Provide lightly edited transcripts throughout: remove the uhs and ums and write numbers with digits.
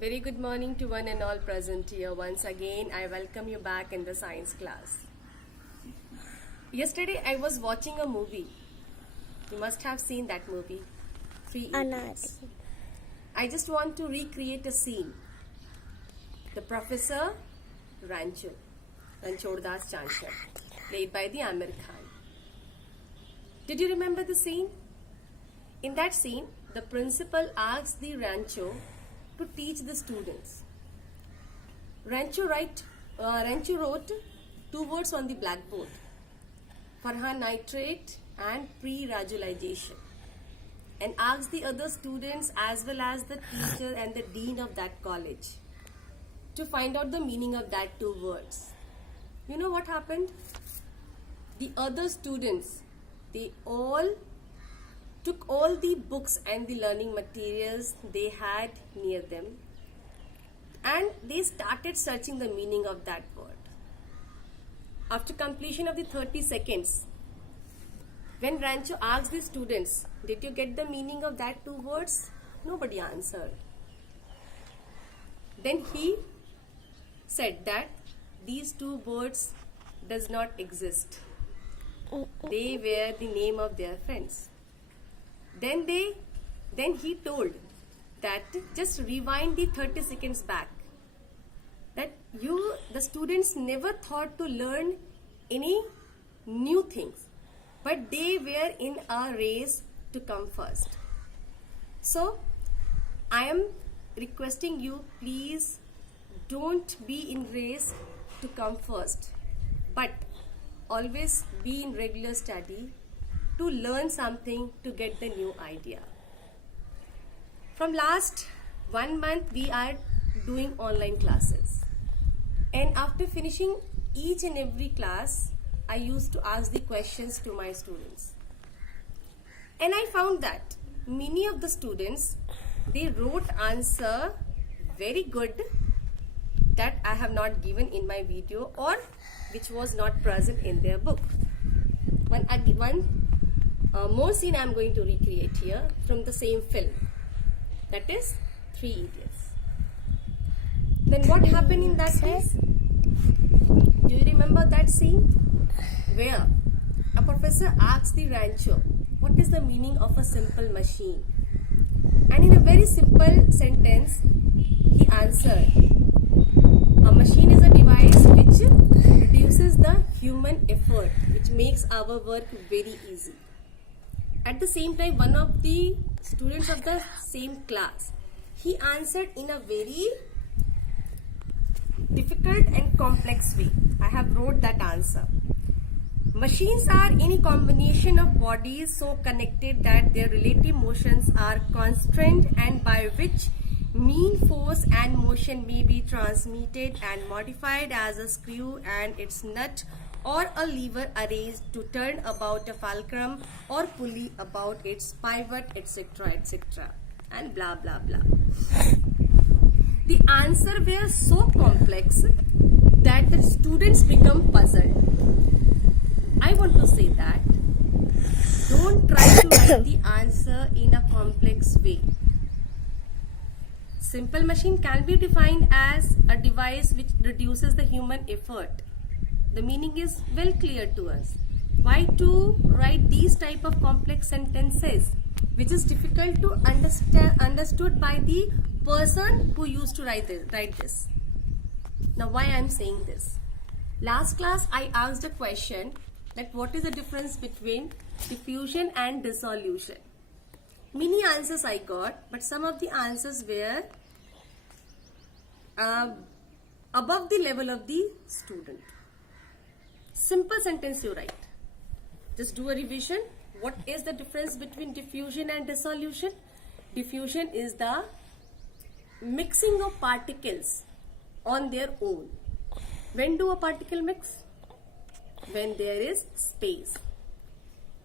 Very good morning to one and all present here. Once again, I welcome you back in the science class. Yesterday, I was watching a movie. You must have seen that movie, Three Idiots. I just want to recreate a scene. The Professor Ranchod Das Chanchal, played by the Amir Khan. Did you remember the scene? In that scene, the principal asks the Rancho to teach the students. Rancho wrote two words on the blackboard: Farhan nitrate and pre-radicalization, and asked the other students as well as the teacher and the dean of that college to find out the meaning of that two words. You know what happened? The other students, they all took all the books and the learning materials they had near them, and they started searching the meaning of that word. After completion of the 30 seconds, when Rancho asked the students, did you get the meaning of that two words? Nobody answered. Then he said that these two words does not exist. They were the name of their friends. Then he told that just rewind the 30 seconds back. That the students never thought to learn any new things, but they were in a race to come first. So I am requesting you, please don't be in race to come first, but always be in regular study to learn something, to get the new idea. From last 1 month, we are doing online classes. And after finishing each and every class, I used to ask the questions to my students. And I found that many of the students, they wrote answer very good that I have not given in my video or which was not present in their book. One more scene I am going to recreate here from the same film, that is Three Idiots. Then what happened in that case? Do you remember that scene where a professor asked the Rancho what is the meaning of a simple machine, and in a very simple sentence he answered, a machine is a device which reduces the human effort, which makes our work very easy. At the same time, one of the students of the same class, he answered in a very difficult and complex way. I have wrote that answer. Machines are any combination of bodies so connected that their relative motions are constrained, and by which mean force and motion may be transmitted and modified as a screw and its nut, or a lever arranged to turn about a fulcrum or pulley about its pivot, etc., etc., and blah blah blah. The answer were so complex that the students become puzzled. I want to say that don't try to write the answer in a complex way. Simple machine can be defined as a device which reduces the human effort. The meaning is well clear to us. Why to write these type of complex sentences which is difficult to understood by the person who used to write this? Now why I am saying this? Last class I asked a question that what is the difference between diffusion and dissolution. Many answers I got, but some of the answers were above the level of the student. Simple sentence you write. Just do a revision. What is the difference between diffusion and dissolution? Diffusion is the mixing of particles on their own. When do a particle mix? When there is space.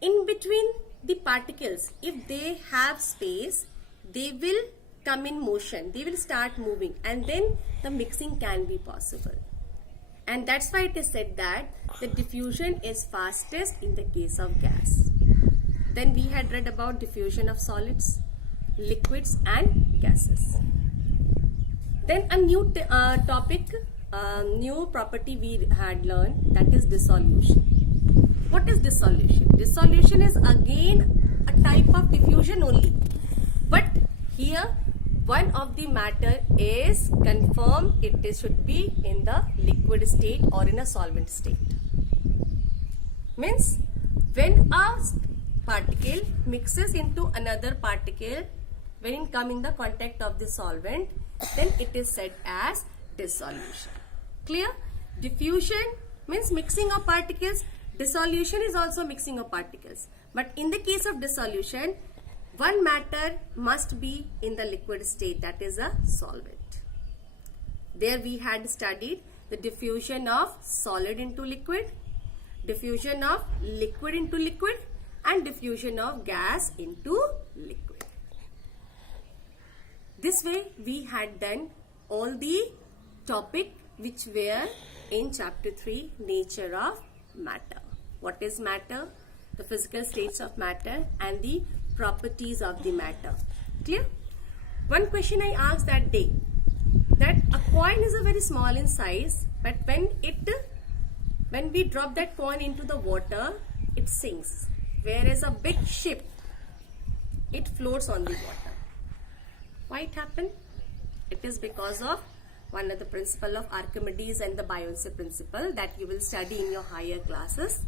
In between the particles, if they have space, they will come in motion. They will start moving, and then the mixing can be possible. And that's why it is said that the diffusion is fastest in the case of gas. Then we had read about diffusion of solids, liquids and gases. Then a new topic, new property we had learned, that is dissolution. What is dissolution? Dissolution is again a type of diffusion only. But here one of the matter is confirmed it should be in the liquid state or in a solvent state. Means when a particle mixes into another particle, when it come in the contact of the solvent, then it is said as dissolution. Clear? Diffusion means mixing of particles. Dissolution is also mixing of particles. But in the case of dissolution, one matter must be in the liquid state, that is a solvent. There we had studied the diffusion of solid into liquid, diffusion of liquid into liquid, and diffusion of gas into liquid. This way we had done all the topic which were in chapter 3, nature of matter. What is matter? The physical states of matter and the properties of the matter. Clear? One question I asked that day, that a coin is a very small in size, but when we drop that coin into the water, it sinks. Whereas a big ship, it floats on the water. Why it happened? It is because of one of the principle of Archimedes and the buoyancy principle that you will study in your higher classes.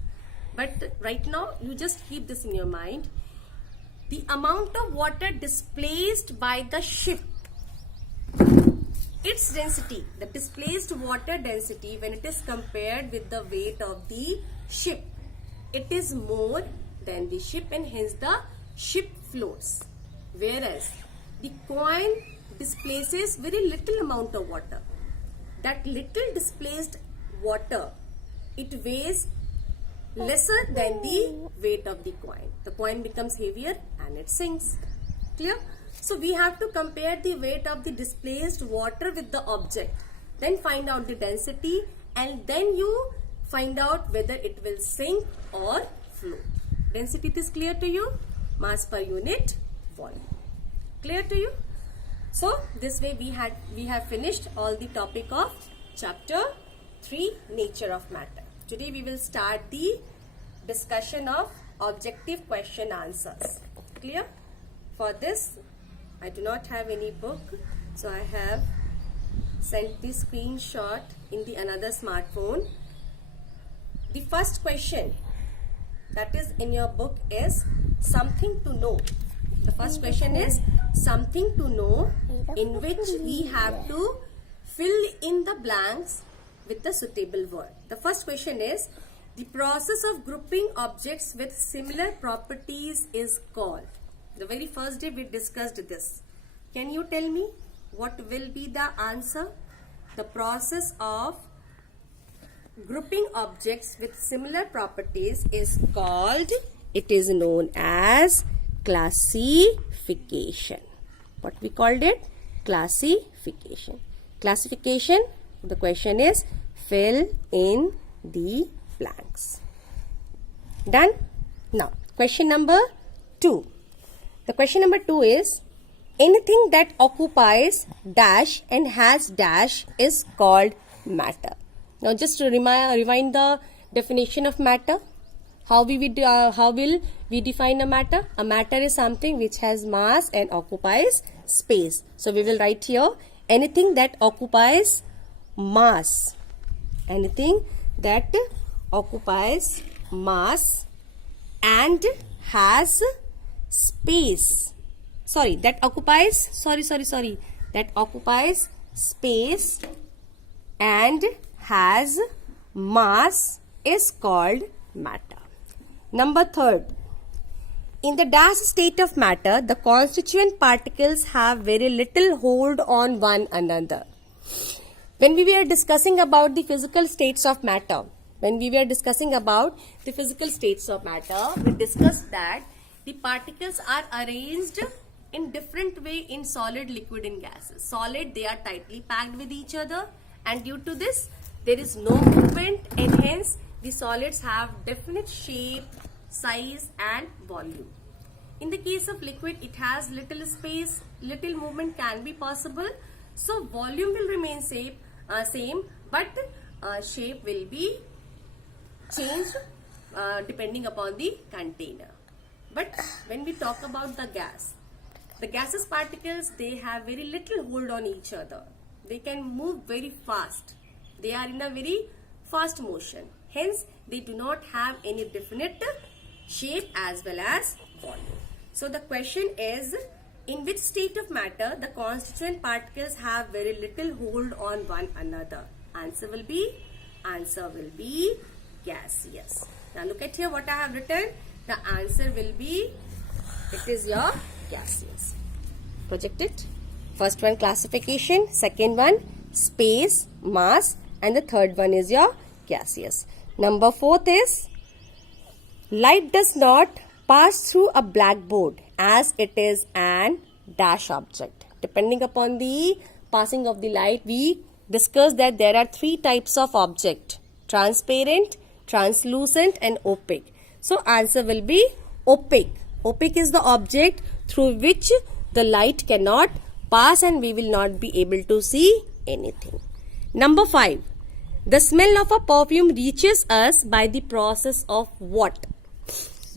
But right now, you just keep this in your mind. The amount of water displaced by the ship, its density, the displaced water density, when it is compared with the weight of the ship, it is more than the ship, and hence the ship floats. Whereas the coin displaces very little amount of water. That little displaced water, it weighs lesser than the weight of the coin. The coin becomes heavier and it sinks. Clear? So we have to compare the weight of the displaced water with the object. Then find out the density, and then you find out whether it will sink or float. Density is clear to you? Mass per unit volume. Clear to you? So this way we have finished all the topic of chapter 3, nature of matter. Today we will start the discussion of objective question answers. Clear? For this, I do not have any book, so I have sent the screenshot in the another smartphone. The first question that is in your book is something to know. The first question is something to know, in which we have to fill in the blanks with the suitable word. The first question is, the process of grouping objects with similar properties is called. The very first day we discussed this. Can you tell me what will be the answer? The process of grouping objects with similar properties is called, it is known as classification. What we called it? Classification. Classification, the question is fill in the blanks. Done? Now, question number 2. The question number 2 is, anything that occupies dash and has dash is called matter. Now just to rewind the definition of matter. How will we define a matter? A matter is something which has mass and occupies space. So we will write here, anything that occupies mass. Anything that occupies mass and has space. That occupies space and has mass is called matter. Number 3. In the dash state of matter, the constituent particles have very little hold on one another. When we were discussing about the physical states of matter, we discussed that the particles are arranged in different way in solid, liquid and gases. Solid, they are tightly packed with each other, and due to this there is no movement, and hence the solids have definite shape, size and volume. In the case of liquid, it has little space, little movement can be possible. So volume will remain same, but shape will be changed depending upon the container. But when we talk about the gaseous particles, they have very little hold on each other. They can move very fast. They are in a very fast motion. Hence, they do not have any definite shape as well as volume. So the question is, in which state of matter the constituent particles have very little hold on one another? Answer will be gaseous. Now look at here what I have written. The answer will be, it is your gaseous. Project it. First one classification, second one space, mass, and the third one is your gaseous. Number 4th is, light does not pass through a blackboard as it is an dash object. Depending upon the passing of the light, we discussed that there are 3 types of object: transparent, translucent, and opaque. So answer will be opaque. Opaque is the object through which the light cannot pass and we will not be able to see anything. Number 5. The smell of a perfume reaches us by the process of what?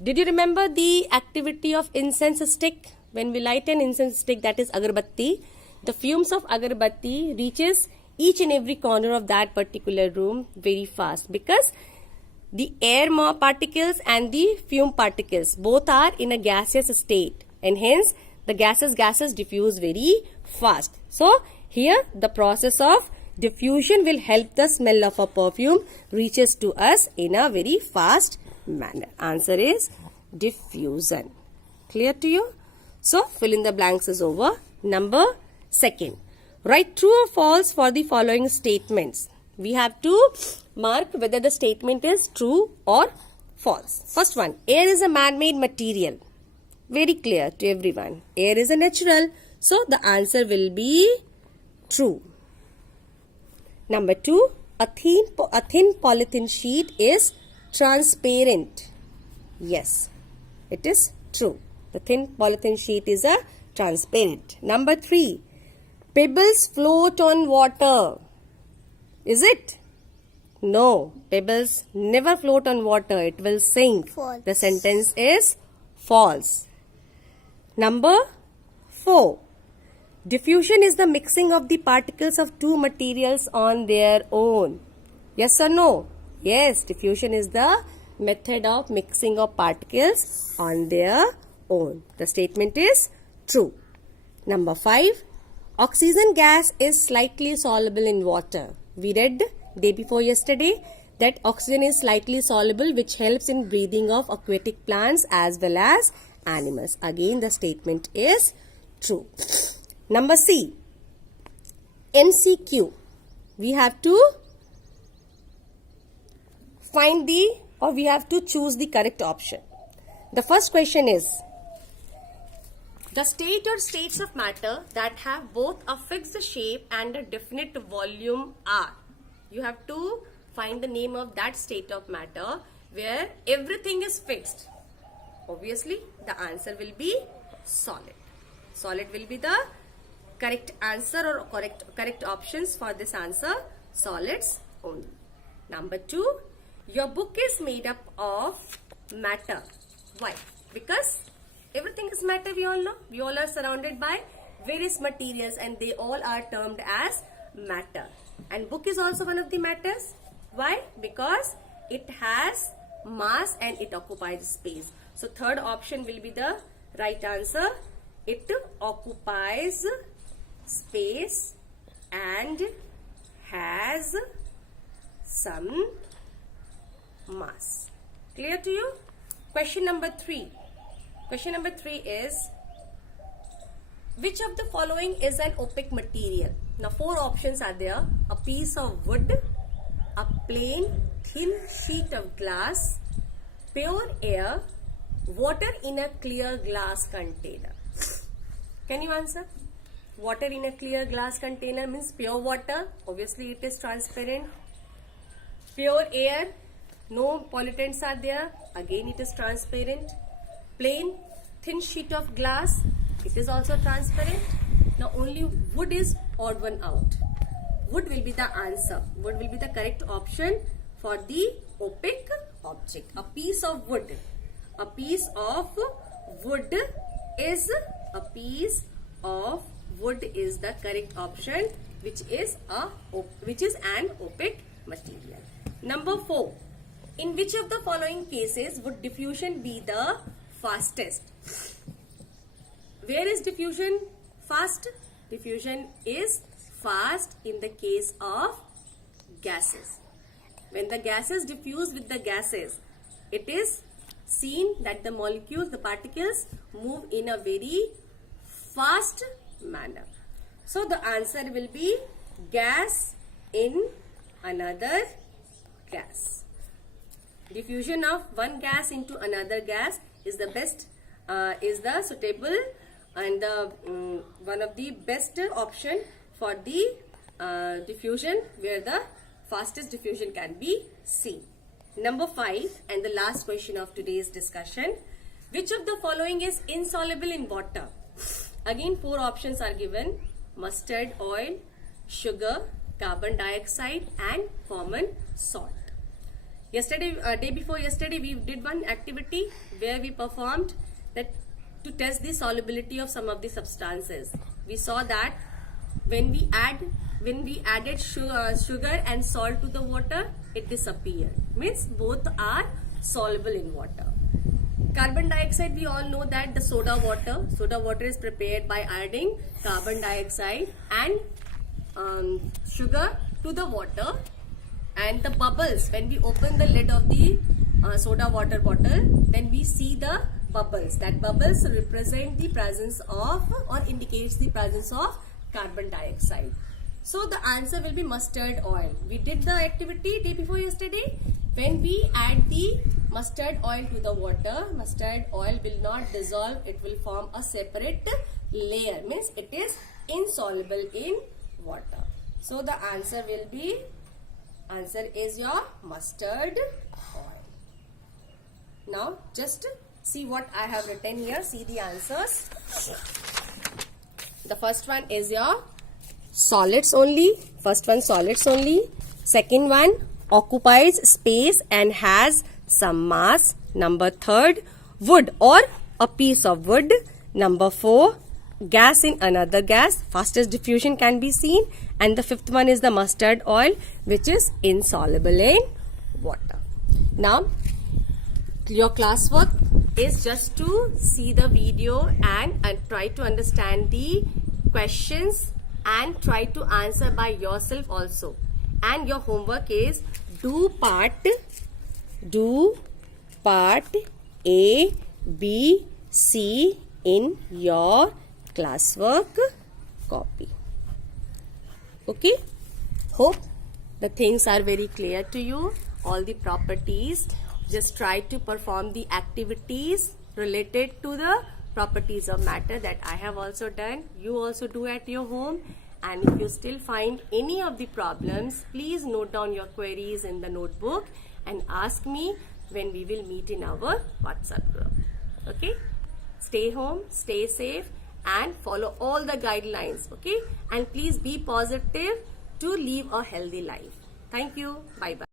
Did you remember the activity of incense stick? When we light an incense stick, that is agarbatti, the fumes of agarbatti reaches each and every corner of that particular room very fast, because the air particles and the fume particles both are in a gaseous state, and hence the gases diffuse very fast. So here the process of diffusion will help the smell of a perfume reaches to us in a very fast manner. Answer is diffusion. Clear to you? So fill in the blanks is over. Number 2. Write true or false for the following statements. We have to mark whether the statement is true or false. First one, air is a man-made material. Very clear to everyone. Air is a natural. So the answer will be true. Number 2, a thin polythene sheet is transparent. Yes, it is true. The thin polythene sheet is a transparent. Number 3, pebbles float on water. Is it? No, pebbles never float on water. It will sink. False. The sentence is false. Number 4, diffusion is the mixing of the particles of 2 materials on their own. Yes or no? Yes, diffusion is the method of mixing of particles on their own. The statement is true. Number 5, oxygen gas is slightly soluble in water. We read day before yesterday that oxygen is slightly soluble, which helps in breathing of aquatic plants as well as animals. Again, the statement is true. Number C, MCQ. We have to we have to choose the correct option. The first question is, the state or states of matter that have both a fixed shape and a definite volume are. You have to find the name of that state of matter where everything is fixed. Obviously, the answer will be solid. Solid will be the correct answer or correct options for this answer. Solids only. Number 2, your book is made up of matter. Why? Because everything is matter, we all know. We all are surrounded by various materials and they all are termed as matter. And book is also one of the matters. Why? Because it has mass and it occupies space. So third option will be the right answer. It occupies space and has some mass. Clear to you? Question number 3. Question number 3 is, which of the following is an opaque material? Now 4 options are there. A piece of wood, a plain thin sheet of glass, pure air, water in a clear glass container. Can you answer? Water in a clear glass container means pure water. Obviously it is transparent. Pure air, no pollutants are there. Again it is transparent. Plain thin sheet of glass, it is also transparent. Now the only wood is odd one out. Wood will be the answer. Wood will be the correct option for the opaque object. A piece of wood. A piece of wood is the correct option, which is an opaque material. Number 4. In which of the following cases would diffusion be the fastest? Where is diffusion fast? Diffusion is fast in the case of gases. When the gases diffuse with the gases, it is seen that the molecules, the particles move in a very fast manner. So the answer will be gas in another gas. Diffusion of one gas into another gas is the best, is the suitable and the one of the best option for the diffusion, where the fastest diffusion can be seen. Number 5 and the last question of today's discussion. Which of the following is insoluble in water? Again 4 options are given: mustard oil, sugar, carbon dioxide and common salt. Yesterday, day before yesterday, we did one activity where we performed that to test the solubility of some of the substances. We saw that when we added sugar and salt to the water, it disappeared. Means both are soluble in water. Carbon dioxide, we all know that the soda water is prepared by adding carbon dioxide and sugar to the water. And the bubbles, when we open the lid of the soda water bottle, then we see the bubbles. That bubbles represent the presence of or indicates the presence of carbon dioxide. So the answer will be mustard oil. We did the activity day before yesterday. When we add the mustard oil to the water, mustard oil will not dissolve. It will form a separate layer. Means it is insoluble in water. So the answer will be, answer is your mustard oil. Now just see what I have written here. See the answers. The first one is your solids only. First one, solids only. Second one, occupies space and has some mass. Number 3, wood or a piece of wood. Number 4, gas in another gas. Fastest diffusion can be seen. And the 5th one is the mustard oil, which is insoluble in water. Now, your classwork is just to see the video and try to understand the questions and try to answer by yourself also. And your homework is do part A, B, C in your classwork copy. Okay, hope the things are very clear to you. All the properties, just try to perform the activities related to the properties of matter that I have also done. You also do at your home. And if you still find any of the problems, please note down your queries in the notebook and ask me when we will meet in our WhatsApp group. Okay, stay home, stay safe and follow all the guidelines. Okay, and please be positive to live a healthy life. Thank you. Bye bye.